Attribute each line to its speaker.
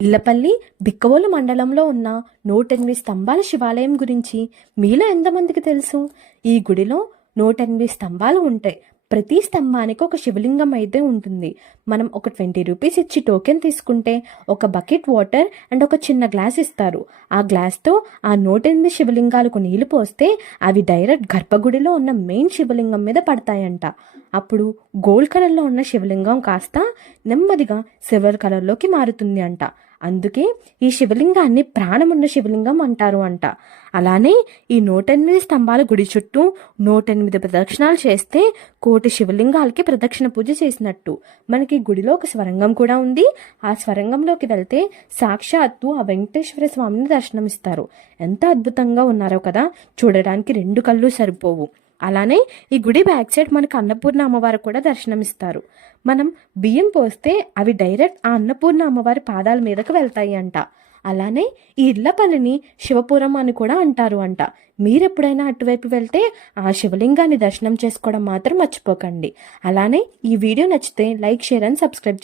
Speaker 1: ఇల్లపల్లి బిక్కవోలు మండలంలో ఉన్న నూటెనిమిది స్తంభాల శివాలయం గురించి మీలో ఎంతమందికి తెలుసు? ఈ గుడిలో నూటెనిమిది స్తంభాలు ఉంటాయి. ప్రతి స్తంభానికి ఒక శివలింగం అయితే ఉంటుంది. మనం ఒక ట్వంటీ రూపీస్ ఇచ్చి టోకెన్ తీసుకుంటే ఒక బకెట్ వాటర్ అండ్ ఒక చిన్న గ్లాస్ ఇస్తారు. ఆ గ్లాస్తో ఆ నూటెనిమిది శివలింగాలకు నీళ్ళు పోస్తే అవి డైరెక్ట్ గర్భగుడిలో ఉన్న మెయిన్ శివలింగం మీద పడతాయంట. అప్పుడు గోల్డ్ కలర్లో ఉన్న శివలింగం కాస్త నెమ్మదిగా సిల్వర్ కలర్లోకి మారుతుంది అంట అందుకే ఈ శివలింగాన్ని ప్రాణమున్న శివలింగం అంటారు అంట. అలానే ఈ నూటెనిమిది స్తంభాల గుడి చుట్టూ నూటెనిమిది ప్రదక్షిణాలు చేస్తే కోటి శివలింగాలకి ప్రదక్షిణ పూజ చేసినట్టు. మనకి గుడిలో ఒక స్వరంగం కూడా ఉంది. ఆ స్వరంగంలోకి వెళ్తే సాక్షాత్తు ఆ వెంకటేశ్వర స్వామిని దర్శనమిస్తారు. ఎంత అద్భుతంగా ఉన్నారో కదా! చూడడానికి రెండు కళ్ళు సరిపోవు. అలానే ఈ గుడి బ్యాక్ సైడ్ మనకు అన్నపూర్ణ అమ్మవారు కూడా దర్శనమిస్తారు. మనం బియ్యం పోస్తే అవి డైరెక్ట్ ఆ అన్నపూర్ణ అమ్మవారి పాదాల మీదకు వెళ్తాయి అంట. అలానే ఈ ఇళ్ళపల్లిని శివపురం అని కూడా అంటారు అంట. మీరెప్పుడైనా అటువైపు వెళ్తే ఆ శివలింగాన్ని దర్శనం చేసుకోవడం మాత్రం మర్చిపోకండి. అలానే ఈ వీడియో నచ్చితే లైక్ షేర్ అండ్ సబ్స్క్రైబ్